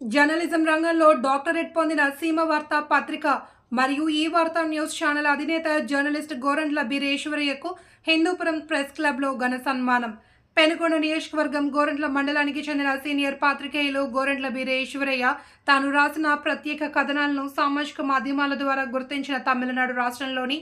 Journalism రంగంలో doctorate పొందిన సీమ వార్త పత్రిక మరియు ఈ వార్తా న్యూస్ ఛానల్ అధినేత జర్నలిస్ట్ గోరంట్ల బీరేశ్వరయ్యకు హిందూపురం ప్రెస్ క్లబ్లో ఘన సన్మానం. పెనుకొండ నియోజకవర్గం గోరంట్ల మండలానికి చెందిన సీనియర్ పాత్రికేయులు గోరంట్ల బీరేశ్వరయ్య తాను రాసిన ప్రత్యేక కథనాలను సామాజిక మాధ్యమాల ద్వారా గుర్తించిన తమిళనాడు రాష్ట్రంలోని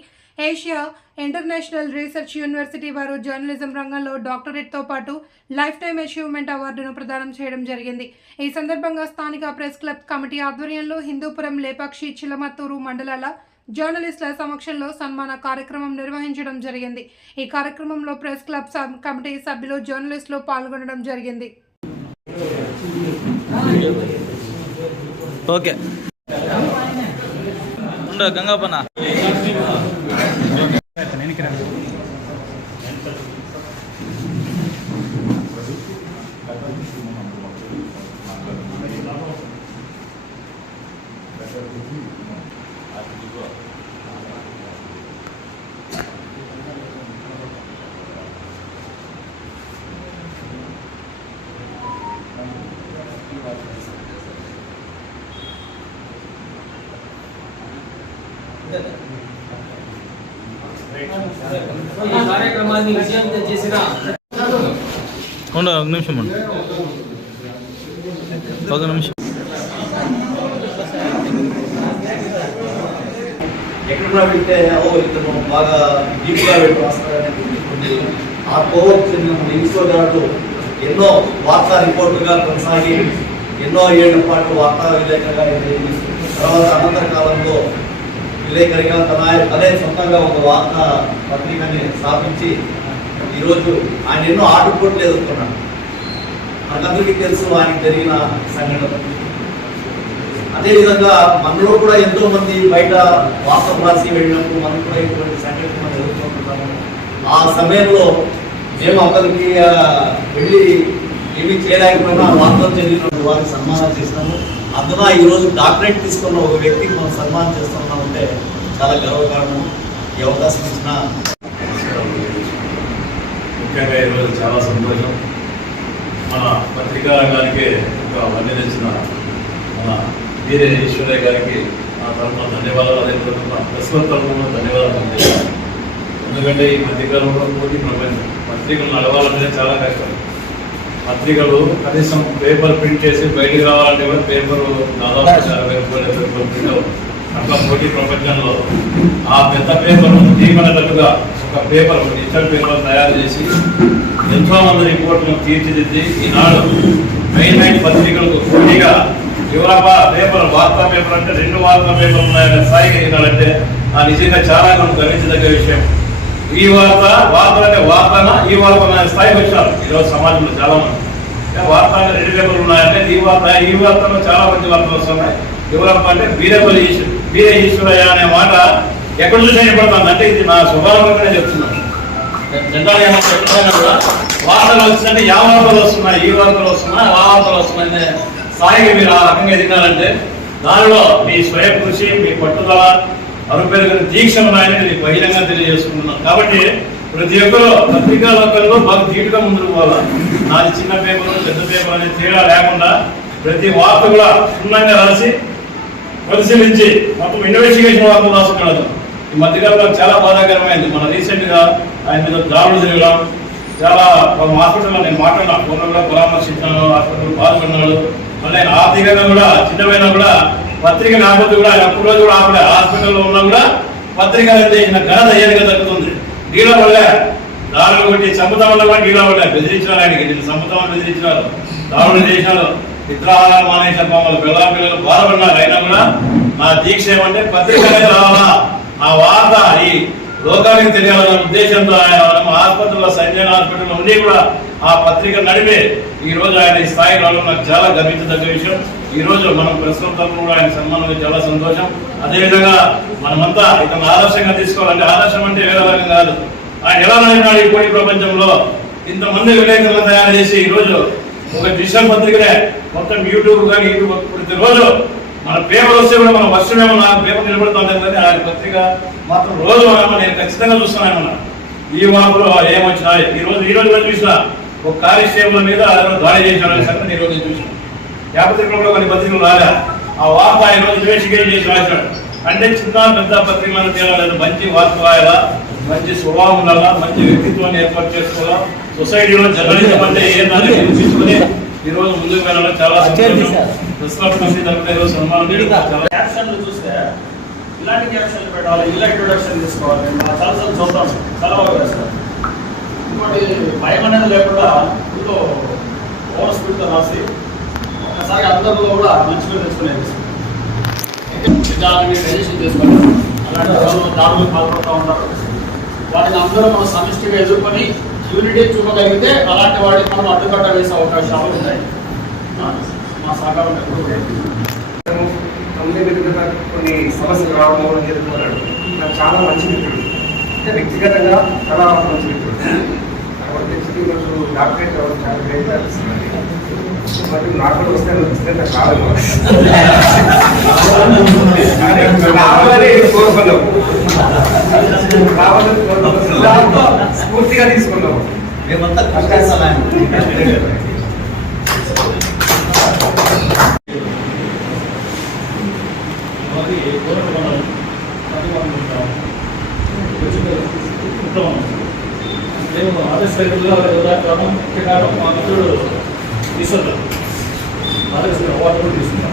ఏషియా ఇంటర్నేషనల్ రీసెర్చ్ యూనివర్సిటీ వారు జర్నలిజం రంగంలో డాక్టరేట్తో పాటు లైఫ్ టైమ్ అచీవ్మెంట్ అవార్డును ప్రదానం చేయడం జరిగింది. ఈ సందర్భంగా స్థానిక ప్రెస్ క్లబ్ కమిటీ ఆధ్వర్యంలో హిందూపురం, లేపాక్షి, చిలమత్తూరు మండలాల జర్నలిస్టుల సమక్షంలో సన్మాన కార్యక్రమం నిర్వహించడం జరిగింది. ఈ కార్యక్రమంలో ప్రెస్ క్లబ్ కమిటీ సభ్యులు, జర్నలిస్టులు పాల్గొనడం జరిగింది. ఓకే గంగాపన్న కార్యక్రమాన్ని విజయవంతం చేసిన ఒక నిమిషం ఎక్కడ పెడితే ఇతను బాగా డీప్గా పెట్టి రాస్తారనేది ఆ కోవకు చెందిన ఈశ్వరరావు ఎన్నో వార్తా రిపోర్టుగా కొనసాగి ఎన్నో ఏళ్ల పాటు వార్తా విలేకరుగా తర్వాత అనంతర కాలంలో విలేకరిగా తనే సొంతంగా ఒక వార్తా పత్రికని స్థాపించి ఈరోజు ఆయన ఎన్నో ఆటుపోట్లు ఎదుర్కొన్నాడు. మనకందరికీ తెలుసు ఆయనకు జరిగిన సంఘటన. అదేవిధంగా మనలో కూడా ఎంతో మంది బయట వార్తలు రాసి వెళ్ళినప్పుడు మనం కూడా ఇటువంటి సంఘటన మనం ఎదుర్కొంటున్నాము. ఆ సమయంలో మేము ఒకరికి వెళ్ళి ఏమీ చేయలేకపోయినా వార్తలు చదివినప్పుడు వారికి సన్మానం చేస్తాము. అందున ఈరోజు డాక్టరేట్ తీసుకున్న ఒక వ్యక్తికి మనం సన్మానం చేస్తున్నామంటే చాలా గర్వకారణం. ఈ అవకాశం ఇచ్చిన ముఖ్యంగా ఈరోజు చాలా సంతోషం. మన పత్రికా రంగానికి ఒక వన్నె తెచ్చిన మన వీరే ఈశ్వరయ్య గారికి నా తరఫున ధన్యవాదాలు. అదేవిధంగా ప్రెస్ తరఫున ధన్యవాదాలు తెలియజేస్తాను. ఎందుకంటే ఈ మధ్యకాలంలో పోటీ ప్రపంచం, పత్రికలు నడవాలంటే చాలా కష్టం. పత్రికలు కనీసం పేపర్ ప్రింట్ చేసి బయటికి రావాలంటే కూడా పేపరు దాదాపు 60,000 పేపర్ ప్రింట్ అవుతుంది. అట్లా పోటీ ప్రపంచంలో ఆ పెద్ద పేపర్ తీమనట్టుగా ఒక పేపర్, డిజిటల్ పేపర్ తయారు చేసి ఎంతో మంది రిపోర్టులను తీర్చిదిద్ది ఈనాడు మెయిన్ పత్రికలకు పోటీగా యువరప పేపర్, వార్తా పేపర్ అంటే 2 వార్తా పేపర్లు ఉన్నాయనే స్థాయికి ఈనాడంటే ఆ నిజంగా చాలా మనం గమనించదగ్గ విషయం. ఈ వార్త అంటే వార్తన, ఈ వార్త స్థాయికి వచ్చారు ఈరోజు సమాజంలో చాలా మంది. వార్త అంటే 2 పేపర్లు ఉన్నాయంటే ఈ వార్తలో చాలా మంచి వార్తలు వస్తున్నాయి. యువరప్ప అంటే వీర ఈశ్వరయ్య అనే మాట ఎక్కడ చూసి పడుతుంది అంటే ఇది నా స్వభావంగానే చెప్తున్నాను. జనరల్ కూడా వార్తలు వచ్చిందంటే యా వార్తలు వస్తున్నాయి, ఈ వార్తలు వస్తున్నాయి, ఆ వార్తలు వస్తున్నాయనే స్థాయికి మీరు ఆ రకంగా ఎదిగినారంటే దానిలో మీ స్వయం కృషి, మీ పట్టుదల, అరుపెరుగిన దీక్ష ఉన్నాయని నేను బహిరంగంగా తెలియజేసుకుంటున్నాను. కాబట్టి ప్రతి ఒక్కరు పత్రికా లోకంలో బాగా ధీటుగా ముందుకు పోవాలి. నాది చిన్న పేపర్, పెద్ద పేపర్ అనే తేడా లేకుండా ప్రతి వార్త కూడా క్షుణ్ణంగా రాసి పరిశీలించి మొత్తం ఇన్వెస్టిగేషన్ వార్తలు రాసుకున్నాడు. ఈ మధ్యకాలంలో చాలా బాధాకరమైంది. మన రీసెంట్గా ఆయన మీద దాడులు జరగడం, చాలా హాస్పిటల్లో నేను మాట్లాడినా, ఫోన్లో కూడా పరామర్శించాను, హాస్పిటల్ పాల్గొన్నాడు. మళ్ళీ ఆయన ఆర్థికంగా కూడా చిన్నమైనా కూడా పత్రిక కాకపోతే కూడా ఆయన ఒక్క రోజు కూడా ఆపలే. హాస్పిటల్లో ఉన్నా కూడా పత్రిక చేసిన ఘనత ఏదైనా దక్కుతుంది. డీలా వల్లే దాడులు కొట్టి చంపుతా వల్ల కూడా డీలా వల్లే బెదిరించినారు. ఆయనకి నేను చంపుతామని బెదిరించినారు, దాడులు చేసినారు, నిద్రాహారాలు మానేశారు, మమ్మల్ని పిల్లలు బాధపడినారు. అయినా కూడా నా దీక్ష ఏమంటే పత్రిక అనేది రావాలా, ఆ వార్త ఈ లోకానికి తెలియాలన్న ఉద్దేశంతో ఆయన ఆసుపత్రిలో, సంజయ్ హాస్పిటల్లో ఉండి కూడా ఆ పత్రిక నడిపే ఈ రోజు ఆయన ఈ స్థాయికి రావడం నాకు చాలా గర్వించదగ్గ విషయం. ఈ రోజు మనం ప్రస్తుతం తరఫున కూడా ఆయన సన్మానం చాలా సంతోషం. అదేవిధంగా మనమంతా ఇతను ఆదర్శంగా తీసుకోవాలంటే, ఆదర్శం అంటే వేరే వర్గం కాదు. ఆయన ఎలా నడిపినాడు ఈ పోటీ ప్రపంచంలో ఇంతమంది విలేకరులను తయారు చేసి ఈరోజు ఒక డిజిటల్ పత్రికనే మొత్తం యూట్యూబ్ కానీ ప్రతిరోజు మన పేపర్ వస్తే కూడా మనం వర్షమేమో నాకు పేపర్ నిలబడుతుంది కానీ ఆయన పత్రిక మాత్రం రోజు నేను ఖచ్చితంగా చూస్తున్నాను. ఈ వార్తలో ఏమొచ్చినాయి ఈ రోజు కూడా చూసిన ఒక కానిస్టేబుల్ మీద దాడి చేసిన సంగతి ఈ రోజు చూసిన. పత్రికల్లో కొన్ని పత్రికలు రాలే, ఆ వార్త ఆయన రోజు ఇన్వెస్టిగేట్ చేసి రాశాడు. అంటే చిన్న పెద్ద పత్రికలను తేలాలి, మంచి వార్త రాయాలా, మంచి స్వభావం ఉండాలా, మంచి వ్యక్తిత్వాన్ని ఏర్పాటు చేసుకోవాలా, సొసైటీలో జర్నలిజం అంటే ఏంటని నిరూపించుకుని ఈ రోజు ముందుకు వెళ్ళడం చాలా క్యాప్షన్లు చూస్తే ఇలాంటి క్యాప్షన్లు పెట్టాలి, ఇలా ఇంట్రొడక్షన్ తీసుకోవాలి. చాలా చూద్దాం, చాలా బాగా వేస్తారు. ఇంకోటి భయం అనేది లేకుండా ఇంట్లో ఓవర్ స్పీడ్తో రాసి ఒకసారి అందరిలో కూడా మంచి పేరు తెచ్చుకునేది. రిజిస్టర్ చేసుకోవాలి. అలాంటి దాడులు పాల్పడుతూ ఉంటారు. వాటిని అందరూ మనం సమిష్టిగా ఎదుర్కొని యూనిటీ చూపగలిగితే అలాంటి వాటికి మనం అడ్డుకట్ట వేసే అవకాశాలు ఉన్నాయి. మా సహకారం కొన్ని సమస్యలు రావడం జరుగుతున్నాడు. నాకు చాలా మంచి మిత్రుడు, అంటే వ్యక్తిగతంగా చాలా మంచి మిత్రుడు. కాబట్టి ఈరోజు డాక్టరేట్ అవ్వడం చాలా గ్రేట్ అనిపిస్తుంది. మరి నాకు కూడా వస్తే నాకు రావాలని కోరుకున్నావు, రావాలని కోరుకున్నావు, స్ఫూర్తిగా తీసుకున్నావు. మేమంతా కష్టాలు మేము ఆదర్శంగా మా మిత్రుడు తీసుకుంటాం, ఆదర్శంగా అవార్డు కూడా తీసుకుంటాం.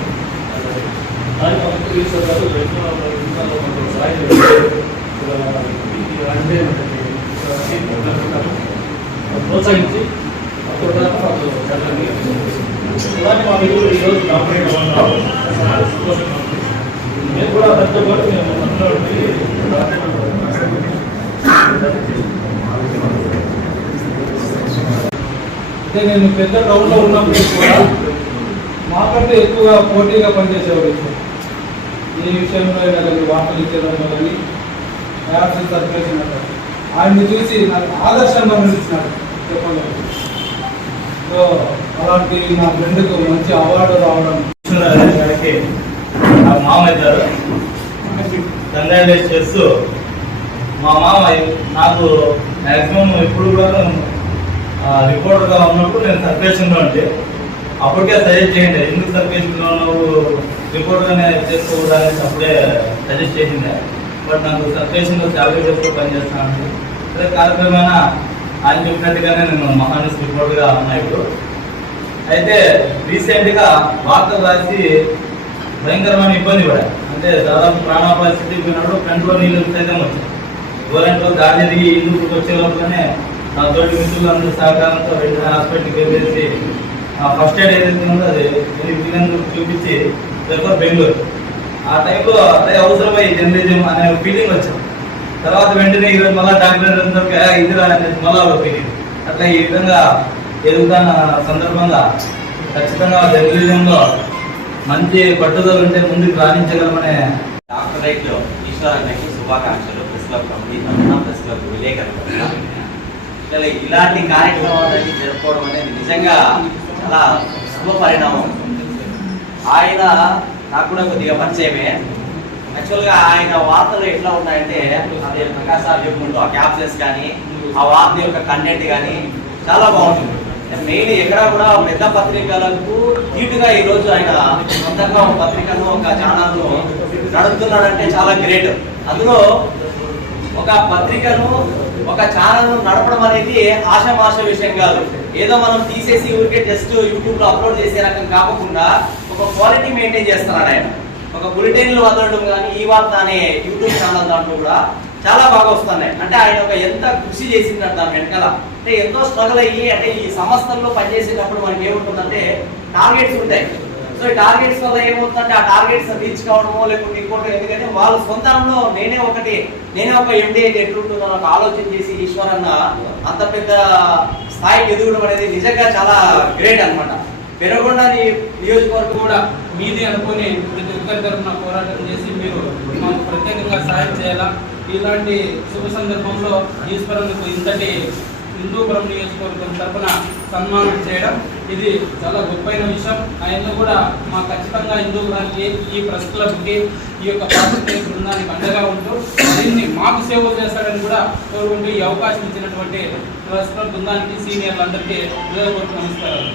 దానికి మా మిత్రుడు తీసుకుంటారు సహాయం ప్రోత్సహించి అప్పుడు అలాంటి మా మిత్రుడు ఈరోజు డాక్టరేట్ అవ్వాలి. నేను కూడా దాంతో పాటు మేము అంటే నేను పెద్ద టౌన్లో ఉన్నప్పుడు కూడా మాకంటే ఎక్కువగా పోటీగా పనిచేసేవాడు. ఏ విషయంలో అయినా కానీ వార్తలు ఇచ్చేదాన్ని కానీ యాప్స్ సర్క్యులేషన్ అంటారు. ఆయన్ని చూసి నాకు ఆదర్శంగా నిలిచినాడు చెప్పండి. సో అలాంటి నా ఫ్రెండ్కు మంచి అవార్డు రావడం గారికి మా మామయ్య గారు కంగ్రాచులేట్ చేస్తూ, మా మామయ్య నాకు మ్యాక్సిమం ఇప్పుడు కూడా రిపోర్టర్గా ఉన్నప్పుడు నేను సర్క్యులేషన్లో ఉంటే అప్పటికే సజెస్ట్ చేయండి, ఎందుకు సర్క్యులేషన్లో నువ్వు రిపోర్టర్గానే చేసుకోవడానికి అప్పుడే సజెస్ట్ చేసింది. బట్ నాకు సర్క్యులేషన్లో శాలరీ చెప్తూ పనిచేస్తాను. అదే కార్యక్రమమైన ఆయన చెప్పినట్టుగానే నేను మహాన్యూస్ రిపోర్టర్గా ఉన్నా ఇప్పుడు. అయితే రీసెంట్గా వార్తలు రాసి భయంకరమైన ఇబ్బంది పడా, అంటే దాదాపు ప్రాణాపాయ స్థితికి పోయినప్పుడు కంట్లో నీళ్ళు సైతం వచ్చాయి. గవర్నమెంట్లో దాడి జరిగి ఇందుకు వచ్చే లోపలనే నా తోటి మిత్రులు అందరూ సహకారంతో వెంటనే హాస్పిటల్కి వెళ్ళేసి ఫస్ట్ ఎయిడ్ ఏదైతే ఉందో అది చూపించి రేపర్ బెంగళూరు. ఆ టైంలో అదే అవసరమై జర్నలిజం అనే ఫీలింగ్ వచ్చింది. తర్వాత వెంటనే ఈరోజు మళ్ళీ డాక్టర్ ఇదిరా అనేది మళ్ళీ ఒక ఫీలింగ్. అట్లా ఈ విధంగా ఎదుగుతున్న సందర్భంగా ఖచ్చితంగా జర్నలిజంలో మంచి పట్టుదల ఉంటే ముందుకు రాణించగలమనే డాక్టరేట్ ఈశ్వరానికి శుభాకాంక్షలు. ప్రెస్ క్లబ్ కమిటీ తరఫున, ప్రెస్ క్లబ్ విలేకరుల తరఫున ఇలాంటి కార్యక్రమాలన్నీ జరుపుకోవడం అనేది నిజంగా చాలా శుభ పరిణామం. ఆయన నాకు కూడా కొద్దిగా పరిచయమే. యాక్చువల్గా ఆయన వార్తలు ఎట్లా ఉన్నాయంటే అదే ప్రకాశ్ సార్ చెప్పుకుంటూ ఆ క్యాప్షన్స్ కానీ ఆ వార్త యొక్క కంటెంట్ కానీ చాలా బాగుంటుంది. మెయిన్ ఎక్కడ కూడా పెద్ద పత్రికలకు ధీటుగా ఈరోజు ఆయన సొంతంగా ఒక పత్రికను ఒక ఛానల్ను నడుపుతున్నాడంటే చాలా గ్రేట్. అందులో ఒక పత్రికను ఒక ఛానల్ను నడపడం అనేది ఆషామాష విషయం కాదు. ఏదో మనం తీసేసి ఊరికే జస్ట్ యూట్యూబ్లో అప్లోడ్ చేసే రకం కాకుండా ఒక క్వాలిటీ మెయింటైన్ చేస్తున్నాడు ఆయన. ఒక బులెటిన్లు వదలడం కానీ ఈ వార్త అనే యూట్యూబ్ ఛానల్ దాంట్లో కూడా చాలా బాగా వస్తున్నాయి. అంటే ఆయన ఒక ఎంత కృషి చేసిందంట దాని వెనకాల, అంటే ఎంతో స్ట్రగుల్ అయ్యి, అంటే ఈ సంస్థల్లో పనిచేసేటప్పుడు మనకి ఏముంటుందంటే టార్గెట్స్ ఉంటాయి. సో ఈ టార్గెట్స్ వల్ల ఏమవుతుందంటే ఆ టార్గెట్స్ రీచ్ కావడమో లేకుంటే ఇంకోటి, ఎందుకంటే వాళ్ళ సొంతంలో నేనే ఒక ఎండి అయితే ఎట్లుంటుందో ఒక ఆలోచన చేసి ఈశ్వరన్న అంత పెద్ద స్థాయికి ఎదుగడం అనేది నిజంగా చాలా గ్రేట్ అనమాట. పెనుగొండ నియోజకవర్గం కూడా మీది అనుకుని ప్రతి ఒక్కరి తరఫున పోరాటం చేసి మీరు మాకు ప్రత్యేకంగా సాయం చేయాలా. ఇలాంటి శుభ సందర్భంలో ఈశ్వరునికి ఇంతటి హిందూపురం నియోజకవర్గం తరఫున సన్మానం చేయడం ఇది చాలా గొప్పైన విషయం. ఆయనలో కూడా మా ఖచ్చితంగా హిందూపురానికి, ఈ ప్రెస్ క్లబ్కి, ఈ యొక్క పాత్రికేయ బృందానికి అండగా ఉంటూ మరిన్ని మాకు సేవలు చేస్తాడని కూడా కోరుకుంటూ ఈ అవకాశం ఇచ్చినటువంటి ప్రెస్ క్లబ్ బృందానికి, సీనియర్లందరికీ హృదయపూర్వక నమస్కారాలు.